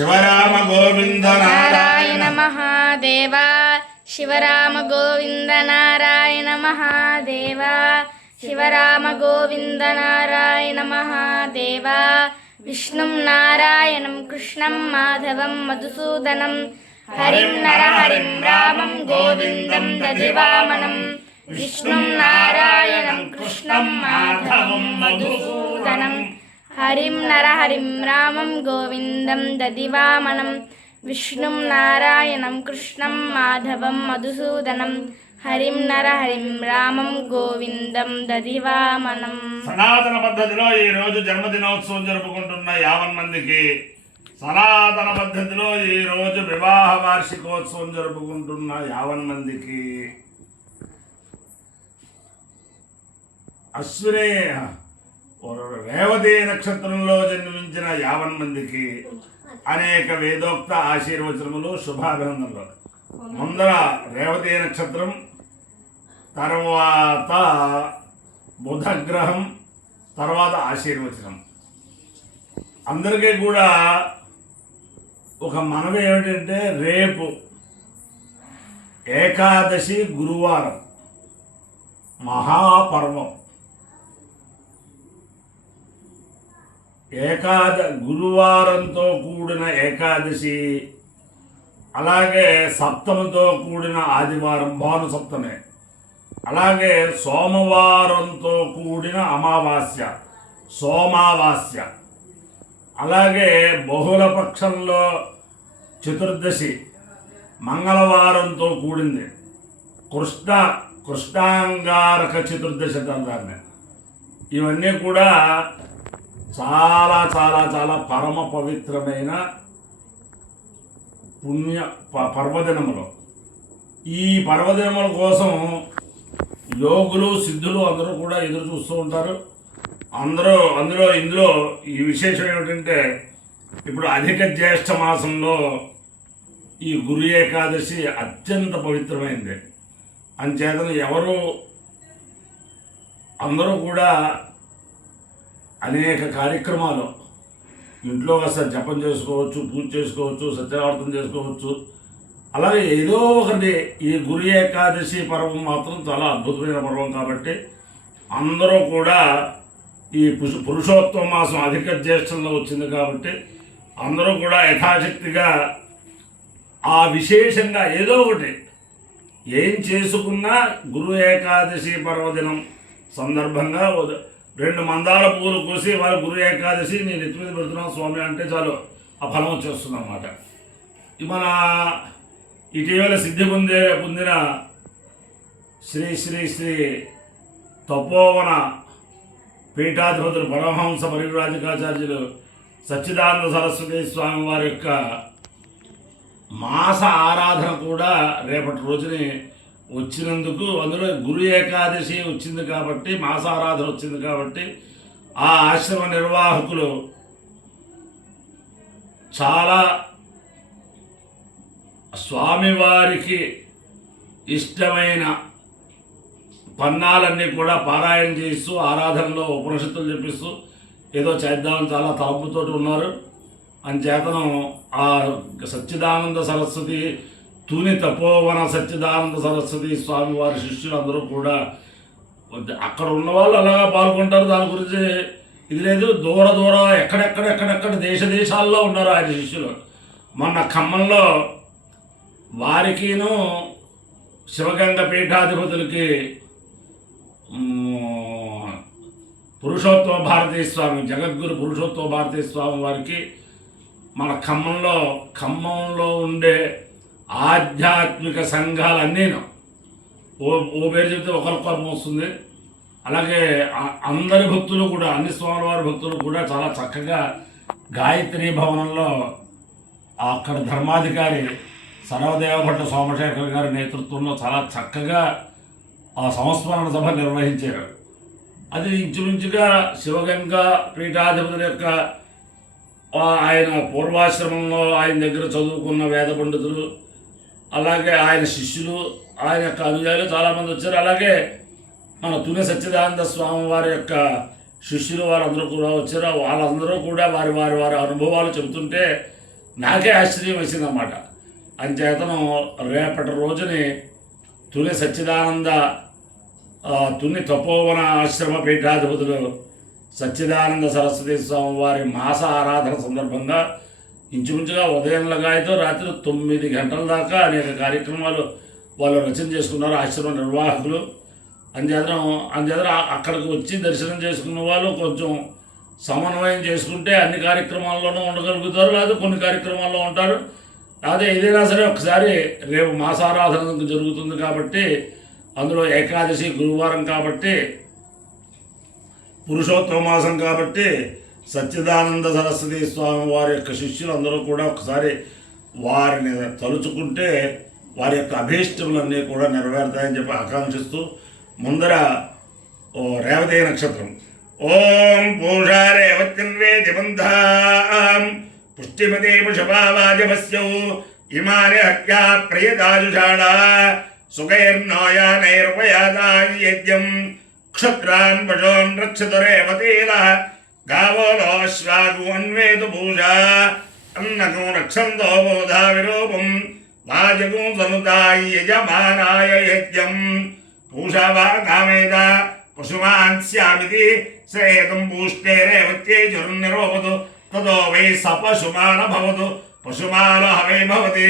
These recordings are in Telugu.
శివరామ గోవింద నారాయణ మహాదేవ శివరామ గోవింద నారాయణ మహాదేవ శివరామ గోవింద నారాయణ మహాదేవ విష్ణుం నారాయణం కృష్ణం మాధవం మధుసూదనం హరిం నరహరిం రామం గోవిందం దధివామనం విష్ణుం నారాయణం కృష్ణం మాధవం మధుసూదనం హరిం నరహరిం రామం గోవిందం దధివామనం విష్ణుం నారాయణం కృష్ణం మాధవం మధుసూదనం హరిం నరహరిం రామం గోవిందం దధివామనం. సనాతన పద్ధతిలో ఈ రోజు జన్మదినోత్సవం జరుపుకుంటున్న 50 మందికి, సనాతన పద్ధతిలో ఈ రోజు వివాహ వార్షికోత్సవం జరుపుకుంటున్న 50 మందికి, అశ్విని రేవతి నక్షత్రంలో జన్మించిన 50 మందికి అనేక వేదోక్త ఆశీర్వచనములు, శుభాభినందనలు. ముందర రేవతి నక్షత్రం, తర్వాత బుధగ్రహం, తర్వాత ఆశీర్వచనం. అందరికీ కూడా ఒక మనవి ఏమిటంటే, రేపు ఏకాదశి గురువారం మహాపర్వం. గురువారంతో కూడిన ఏకాదశి, అలాగే సప్తమితో కూడిన ఆదివారం భాను సప్తమే, అలాగే సోమవారంతో కూడిన అమావాస్య సోమావాస్య, అలాగే బహుళ పక్షంలో చతుర్దశి మంగళవారంతో కూడింది. కృష్ణాంగారక చతుర్దశి దాన్ని. ఇవన్నీ కూడా చాలా చాలా చాలా పరమ పవిత్రమైన పుణ్య పర్వదినములు. ఈ పర్వదినముల కోసం యోగులు, సిద్ధులు అందరూ కూడా ఎదురు చూస్తూ ఉంటారు. ఇందులో ఈ విశేషం ఏమిటంటే, ఇప్పుడు అధిక జ్యేష్ఠ మాసంలో ఈ గురు ఏకాదశి అత్యంత పవిత్రమైంది. అంచేతను అందరూ కూడా అనేక కార్యక్రమాలు ఇంట్లో కాస్త జపం చేసుకోవచ్చు, పూజ చేసుకోవచ్చు, సత్యనారాయణ చేసుకోవచ్చు. అలాగే ఏదో ఒకటి ఈ గురు ఏకాదశి పర్వం మాత్రం చాలా అద్భుతమైన పర్వం కాబట్టి అందరూ కూడా ఈ పురుషోత్తమ మాసం అధిక జ్యేష్ఠంలో వచ్చింది కాబట్టి అందరూ కూడా యథాశక్తిగా ఆ విశేషంగా ఏదో ఒకటి ఏం చేసుకున్నా గురు ఏకాదశి పర్వదినం సందర్భంగా 2 మందార పువ్వులు కోసి వారు గురు ఏకాదశి నేను ఎత్తి మీద పెడుతున్నాను స్వామి అంటే చాలు ఆ ఫలం వచ్చేస్తుంది అన్నమాట. మన ఇటీవల సిద్ధి పొందిన శ్రీ శ్రీ శ్రీ తపోవన పీఠాధిపతులు పరమహంస పరివ్రాజకాచార్యులు సచ్చిదానంద సరస్వతి స్వామి వారి యొక్క మాస ఆరాధన కూడా రేపటి రోజుని వచ్చినందుకు, అందులో గురు ఏకాదశి వచ్చింది కాబట్టి, మాసారాధన వచ్చింది కాబట్టి ఆ ఆశ్రమ నిర్వాహకులు చాలా స్వామివారికి ఇష్టమైన పన్నాలన్నీ కూడా పారాయణ చేస్తూ ఆరాధనలో ఉపనిషత్తులు చెప్పిస్తూ ఏదో చేద్దామని చాలా తలంపుతో ఉన్నారు. అంచేతనం ఆ సచ్చిదానంద సరస్వతి తూని తపోవన సచ్చిదానంద సరస్వతి స్వామి వారి శిష్యులు అందరూ కూడా అక్కడ ఉన్న వాళ్ళు అలాగా పాల్గొంటారు. దాని గురించి ఇది లేదు. దూర ఎక్కడెక్కడ దేశాల్లో ఉన్నారు ఆయన శిష్యులు. మొన్న ఖమ్మంలో వారికిను శివగంగ పీఠాధిపతులకి పురుషోత్తమ భారతీ స్వామి, జగద్గురు పురుషోత్తమ భారతీ స్వామి వారికి మన ఖమ్మంలో ఉండే ఆధ్యాత్మిక సంఘాలన్నీను ఓ పేరు చెప్తే ఒకరికొకరు వస్తుంది. అలాగే అందరి భక్తులు కూడా, అన్ని స్వామివారి భక్తులు కూడా చాలా చక్కగా గాయత్రి భవనంలో అక్కడ ధర్మాధికారి సర్వదేవభట్ట సోమశేఖర్ గారి నేతృత్వంలో చాలా చక్కగా ఆ సంస్మరణ సభ నిర్వహించారు. అది ఇంచుమించుగా శివగంగా పీఠాధిపతుల యొక్క ఆయన పూర్వాశ్రమంలో ఆయన దగ్గర చదువుకున్న వేద పండితులు, అలాగే ఆయన శిష్యులు, ఆయన యొక్క అనుయాయులు చాలామంది వచ్చారు. అలాగే మన తుని సచ్చిదానంద స్వామి వారి యొక్క శిష్యులు వారందరూ కూడా వచ్చారు. వాళ్ళందరూ కూడా వారి అనుభవాలు చెబుతుంటే నాకే ఆశ్చర్యం వేసిందన్నమాట. అంచేతను రేపటి రోజుని తుని సచ్చిదానంద తుని తపోవన ఆశ్రమ పీఠాధిపతులు సచ్చిదానంద సరస్వతి స్వామి వారి మాస ఆరాధన సందర్భంగా ఇంచుమించుగా ఉదయంలగాయతో రాత్రి 9 గంటల దాకా అనేక కార్యక్రమాలు వాళ్ళు రచన చేసుకున్నారు ఆశ్రమ నిర్వాహకులు. అంచేత అక్కడికి వచ్చి దర్శనం చేసుకున్న వాళ్ళు కొంచెం సమన్వయం చేసుకుంటే అన్ని కార్యక్రమాల్లోనూ ఉండగలుగుతారు, లేదా కొన్ని కార్యక్రమాల్లో ఉంటారు. అదే ఏదైనా సరే ఒకసారి రేపు మాసారాధన జరుగుతుంది కాబట్టి, అందులో ఏకాదశి గురువారం కాబట్టి, పురుషోత్తమ మాసం కాబట్టి సచ్చిదానంద సరస్వతి స్వామి వారి యొక్క శిష్యులు అందరూ కూడా ఒకసారి వారిని తలుచుకుంటే వారి యొక్క అభీష్టములన్నీ కూడా నెరవేరుతాయని చెప్పి ఆకాంక్షిస్తూ ముందర రేవతి నక్షత్రం ఓం పూషా రేవత్యన్వేతి బంధాం పుష్టిమతే పుషపావాజమస్యౌ ఇమాని హత్యా ప్రియదాజుషాఢా సుగైర్నోయానైరుపయాదాయి యజ్ఞం క్షత్రాన్ పశూన్ రక్షతు రేవతీలః గావో లోశ్వాగు అన్వేతు పూషా అన్నకం రక్షంతో బోధా విరూపం వాజకం సనుతాయి యజమానాయ యజ్ఞం పూషా వా కామేద పశుమాన్ స్యామితి శ్రేయతం పూష్టే రేవత్యై జరున్నిరోపతు తదో వై సపశుమాన భవతు పశుమాన హవై భవతి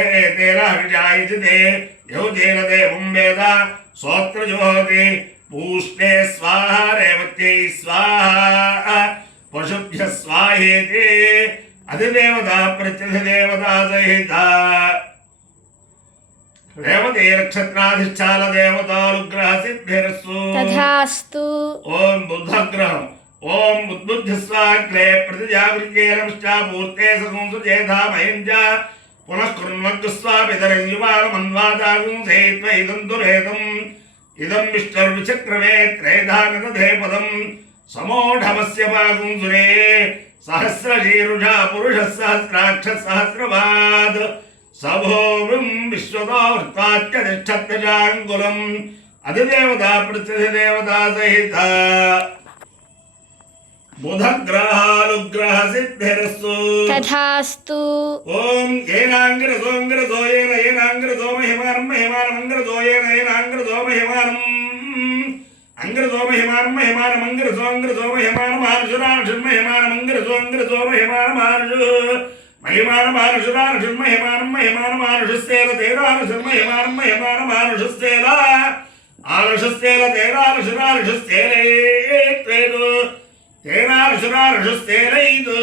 ఏతేన హవిజాయితే యౌజేన దేవం వేద సోత్ర జోహతి పూష్టే స్వాహ రేవత్యై స్వాహ పశుభ్య స్వాహేతి అధిదేవత ప్రత్యధిదేవత సహిత రేవతి నక్షత్రాధిష్టాన దేవతానుగ్రహ సిద్ధిరస్సు తథాస్తు. ఓం బుద్ధగ్రహం ఓం ఉద్బుద్ధిస్వాగ్రే ప్రతిజాగృత్యేనశ్చాపూర్తే సకంసుచేధా మయంజ పునః కృణ్వగ్స్వాపితరం యువానమన్వాదాగం సేత్వైదం దురేదం ఇదం విష్ణుర్విచక్రమే త్రేధాగతధే పదం సమోఢమస్య పాగం సురే సహస్రశీరుషా పురుషः సహస్రాక్ష సహస్రపాద్ సభోవిం విశ్వతో వృత్తాత్యతిష్టత్యజాంగులం అధిదేవత ప్రత్యధిదేవత సహిత బుధగ్రహానుగ్రహ సిద్ధిరస్సు తథాస్తు. ఓం ఏనాంగ్రసోంగ్రసో ఏనాంగ్రసో మహిమానం మహిమానం అంగ్రసో ఏనాంగ్రసో మహిమానం అంగ్రసో మహిమానం మహిమానం అంగ్రసో అంగ్రసో మహిమానం ఆనుషురానుషుర్ మహిమానం అంగ్రసో అంగ్రసో మహిమానం ఆనుషు మహిమానం ఆనుషురానుషుర్ మహిమానం మహిమానం ఆనుషుస్తేల తేరానుషుర్ మహిమానం మహిమానం ఆనుషుస్తేల ఆనుషుస్తేల తేరానుషురానుషుస్తేలే త్వేదు తేనానుషురానుషుస్తేలైదు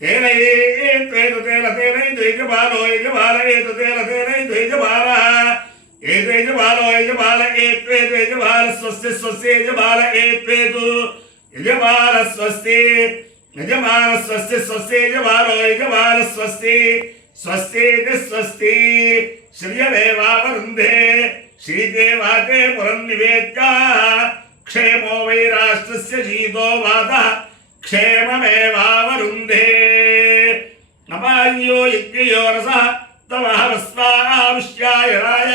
తేలైదు తేల తేలైదు యజమాలో యజమాల ఏతు తేల తేలైదు యజమాల ఏతు యజమాలో యజమాల ఏత్వేదు యజమాల స్వస్తి స్వస్తి యజమాల ఏత్వేదు యజమాల స్వస్తి యజమాన స్వస్తి స్వస్తి యజమాలో యజమాల స్వస్తి స్వస్తి స్వస్తి శ్రియదేవావరుందే శ్రీదేవాతే పురన్నివేద్య క్షేమో వై రాష్ట్రస్య జీతో వాతః క్షేమమేవావరుంధే అపాయ్యో యజ్ఞయో రసః తమహవస్వావిష్యాయణాయ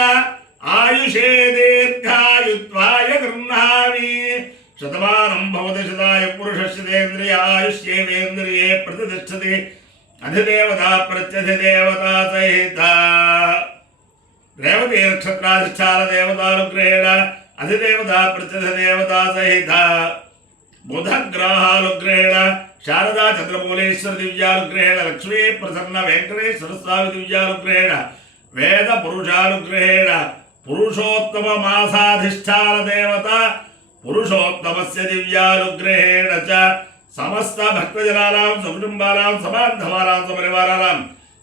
ఆయుషే దీర్ఘాయుత్వాయ గృహ్ణామి శతమానం భవతి శతాయ పురుషస్యేంద్రియ ఆయుష్యేవేంద్రియే ప్రతిష్టతి అధిదేవత ప్రత్యధిదేవత సహిత రేవతి నక్షత్రాధిష్టాన దేవతానుగ్రహేణ అధిదేవత ప్రత్యధిదేవత సహిత బుధగ్రహానుగ్రహేణ శారదా చంద్రమౌళేశ్వర దివ్యానుగ్రహేణ లక్ష్మీ ప్రసన్న వెంకటేశ్వర స్వామి దివ్యానుగ్రహేణ వేద పురుషానుగ్రహేణ పురుషోత్తమ మాసాధిష్టాన దేవత పురుషోత్తమస్య దివ్యానుగ్రహేణ చ సమస్త భక్తజనానాం సకుటుంబానాం సమాంధవానాం సపరివారానాం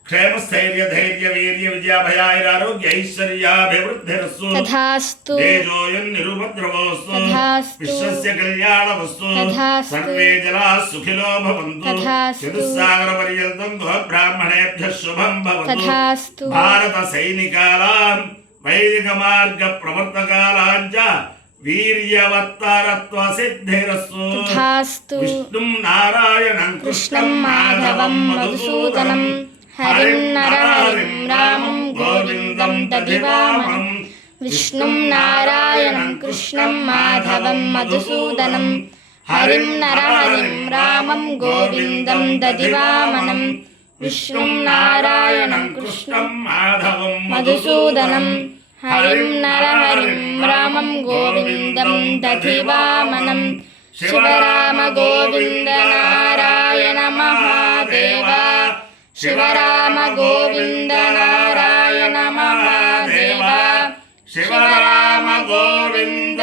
క్షేమస్థైర్య ధైర్య వీర్య విజయాభయాైరారోగ్య ఐశ్వర్యాభివృద్ధిరస్సు తథాస్తు. తేజోయం నిరుపద్రవోస్తు తథాస్తు. విశ్వస్య కళ్యాణమస్తు తథాస్తు. సర్వే జనాః సుఖినో భవంతు తథాస్తు. చతుస్సాగర పర్యంతం గోబ్రాహ్మణేభ్యః శుభం భవతు తథాస్తు. భారత సైనికానాం వైదిక మార్గ ప్రవర్తకానాం చ వీర్యవత్తరత్వ సిద్ధిరస్సు తథాస్తు. విష్ణుం నారాయణం కృష్ణం మాధవం మధుసూదనం హరిం నరహరిం రామం గోవిందం దధివామనం. విష్ణుం నారాయణం కృష్ణం మాధవం మధుసూదనం హరిం నరహరిం రామం గోవిందం దధివామనం. విష్ణుం నారాయణం కృష్ణం మాధవం మధుసూదనం హరిం నరహరిం రామం గోవిందం దధివామనం శివరామ గోవింద నారాయణ మహాదేవ శివరామ గోవింద నారాయణ మహాదేవ శివరామ గోవింద